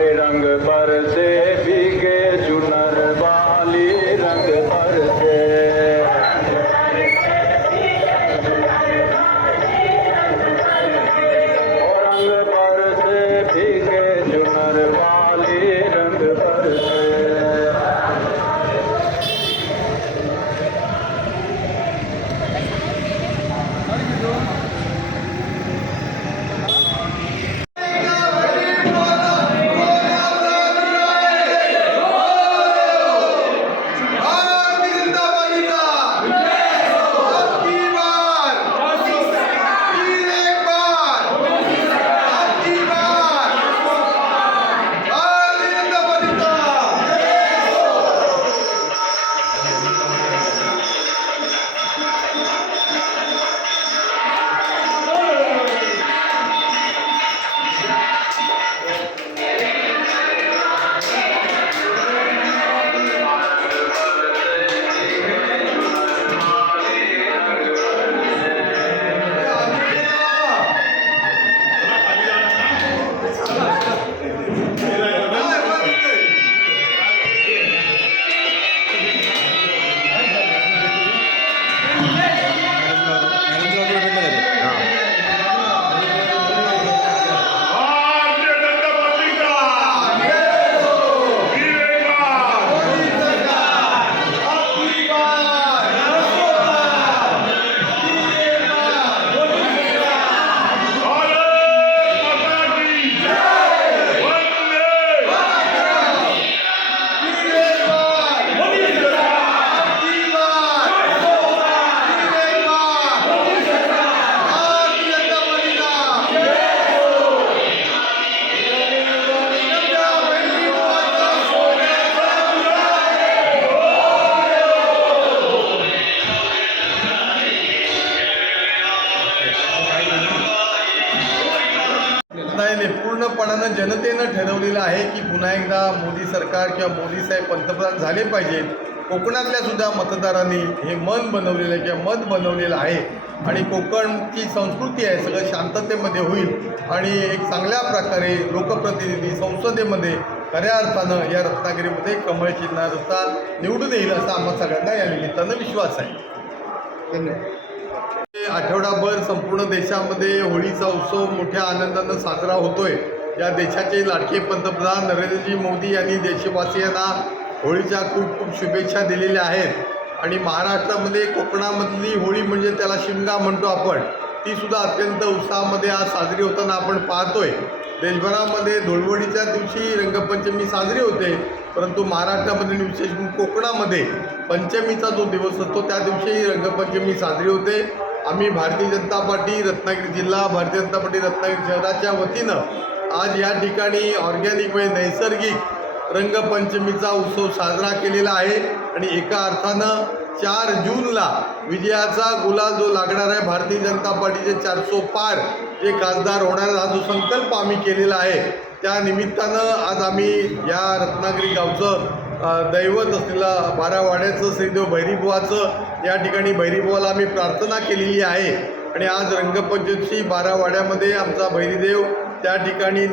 हरे रंग पर से पूर्णपणानं जनतेनं ठरवलेलं आहे की पुन्हा एकदा मोदी सरकार किंवा मोदी साहेब पंतप्रधान झाले पाहिजेत कोकणातल्या सुद्धा मतदारांनी हे मन बनवलेलं आहे किंवा मत बनवलेलं आहे. आणि कोकणची संस्कृती आहे सगळं शांततेमध्ये होईल. आणि एक चांगल्या प्रकारे लोकप्रतिनिधी संसदेमध्ये खऱ्या अर्थानं या रत्नागिरीमध्ये कमळ चिन्ह रस्ता निवडून येईल असा आम्हा सगळ्यांना या निमित्तानं विश्वास आहे. धन्यवाद. आठवडाभर संपूर्ण देशामध्ये होळीचा उत्सव मोठ्या आनंदानं साजरा होतोय. या देशाचे लाडके पंतप्रधान नरेंद्रजी मोदी यांनी देशवासियांना होळीच्या खूप खूप शुभेच्छा दिलेल्या आहेत. आणि महाराष्ट्रामध्ये कोकणामधली होळी म्हणजे त्याला शिमगा म्हणतो आपण. ती सुद्धा अत्यंत उत्साहामध्ये आज साजरी होताना आपण पाहतोय. देशभरामध्ये धुळवडीच्या दिवशी रंगपंचमी साजरी होते परंतु महाराष्ट्रामध्ये आणि विशेष करून कोकणामध्ये पंचमीचा जो दिवस असतो त्या दिवशी रंगपंचमी साजरी होते. आम्ही भारतीय जनता पार्टी रत्नागिरी जिल्हा भारतीय जनता पार्टी रत्नागिरी शहराच्या वतीनं आज या ठिकाणी ऑर्गॅनिक म्हणजे नैसर्गिक रंगपंचमीचा उत्सव साजरा केलेला आहे. आणि एका अर्थानं चार जूनला विजयाचा गुलाल जो लागणार आहे भारतीय जनता पार्टीचे चारसो पार जे खासदार होणार हा जो संकल्प आम्ही केलेला आहे. त्या निमित्तानं आज आम्ही या रत्नागिरी गावचं दैवत असलेला बारावाड्याचं श्रीदेव भैरीबुवाचं या ठिकाणी भैरीबुवाला आम्ही प्रार्थना केलेली आहे. आणि आज रंगपंचमी बारावाड्यामध्ये आमचा भैरीदेव त्या ठिकाणी